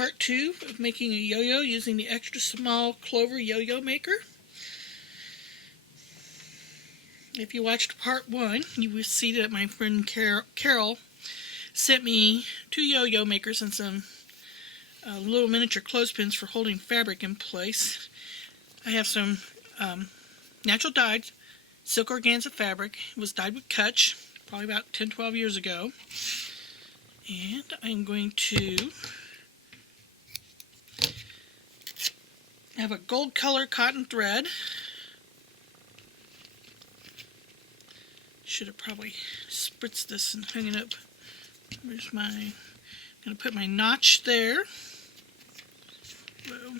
part 2 of making a yo-yo using the extra small Clover Yo-Yo maker. If you watched part 1, you will see that my friend Carol sent me 2 yo-yo makers and some little miniature clothespins for holding fabric in place. I have some natural dyed silk organza fabric. It was dyed with Cutch probably about 10-12 years ago. And I'm going to have a gold color cotton thread. Should have probably spritzed this and hung it up. Where's my... I'm going to put my notch there. Whoa.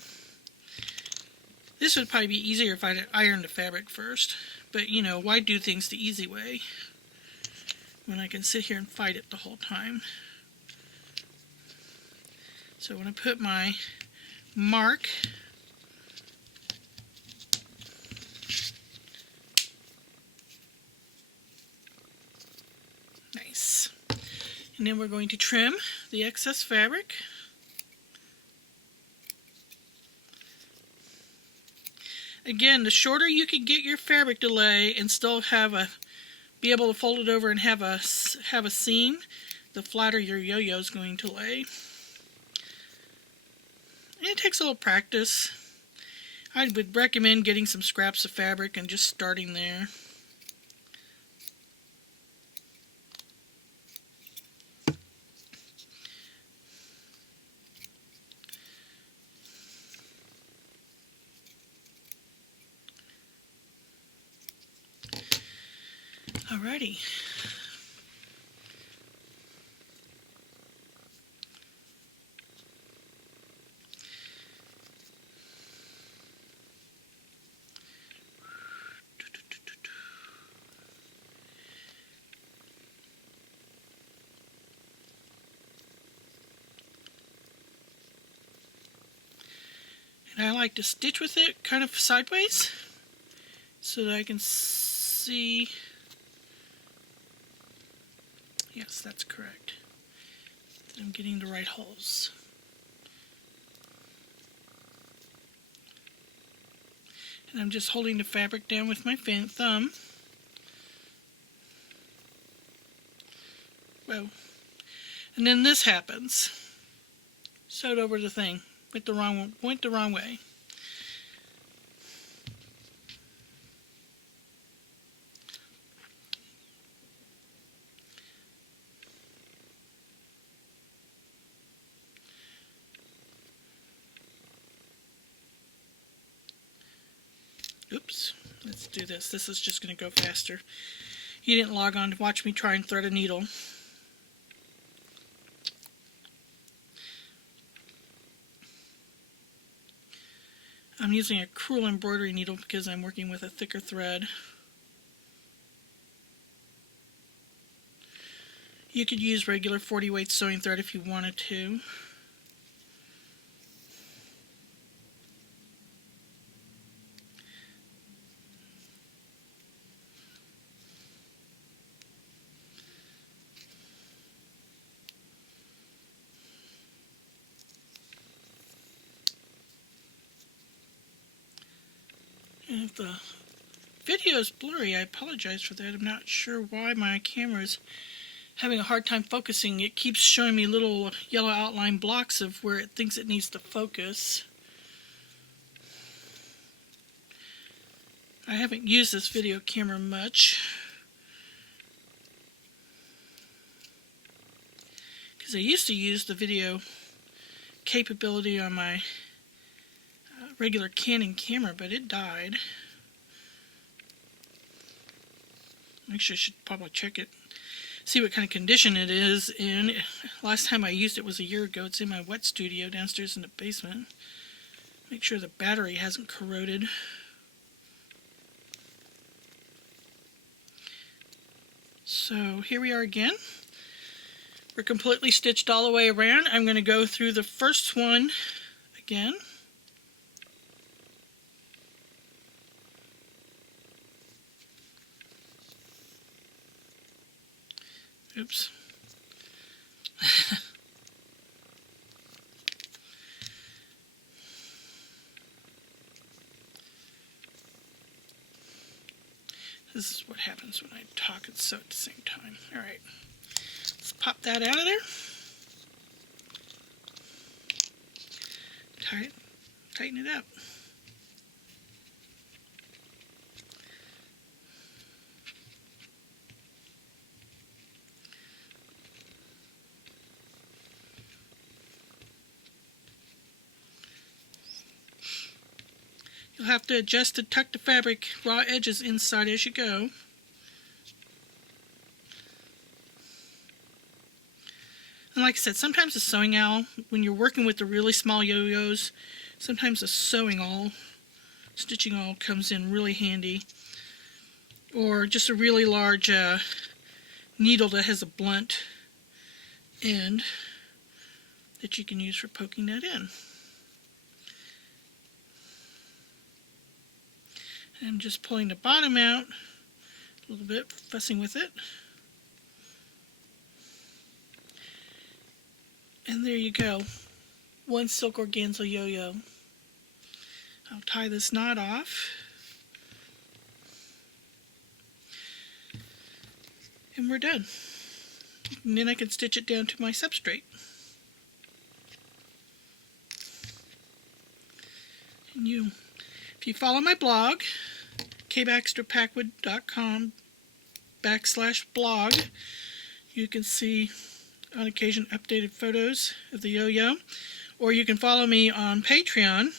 This would probably be easier if I had ironed the fabric first. But, you know, why do things the easy way when I can sit here and fight it the whole time? So when I put my mark, nice. And then we're going to trim the excess fabric. Again, the shorter you can get your fabric to lay and still be able to fold it over and have a seam, the flatter your yo-yo is going to lay. And it takes a little practice. I would recommend getting some scraps of fabric and just starting there. Alrighty. And I like to stitch with it kind of sideways so that I can see. Yes, that's correct. I'm getting the right holes. And I'm just holding the fabric down with my thumb. Whoa. And then this happens. Sewed over the thing. Went the wrong way. Oops, let's do this. This is just going to go faster. You didn't log on to watch me try and thread a needle. I'm using a crewel embroidery needle because I'm working with a thicker thread. You could use regular 40 weight sewing thread if you wanted to. And if the video is blurry, I apologize for that. I'm not sure why my camera is having a hard time focusing. It keeps showing me little yellow outline blocks of where it thinks it needs to focus. I haven't used this video camera much because I used to use the video capability on my regular Canon camera, but it died. Actually, I should probably check it, see what kind of condition it is in. Last time I used it was a year ago. It's in my wet studio downstairs in the basement. Make sure the battery hasn't corroded. So here we are again. We're completely stitched all the way around. I'm going to go through the first one again. Oops. This is what happens when I talk and sew at the same time. Alright, let's pop that out of there. Tighten it up. You'll have to adjust to tuck the fabric raw edges inside as you go. And like I said, sometimes the sewing awl, when you're working with the really small yo-yos, sometimes the stitching awl comes in really handy. Or just a really large needle that has a blunt end that you can use for poking that in. I'm just pulling the bottom out a little bit, fussing with it. And there you go. One silk organza yo-yo. I'll tie this knot off. And we're done. And then I can stitch it down to my substrate. And if you follow my blog, kbaxterpackwood.com/blog, you can see on occasion updated photos of the yo-yo, or you can follow me on Patreon,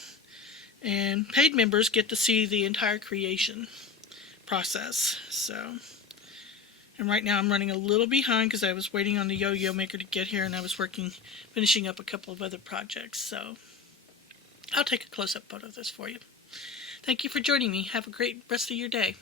and paid members get to see the entire creation process. So, and right now I'm running a little behind because I was waiting on the yo-yo maker to get here, and I was finishing up a couple of other projects. So I'll take a close-up photo of this for you. Thank you for joining me. Have a great rest of your day.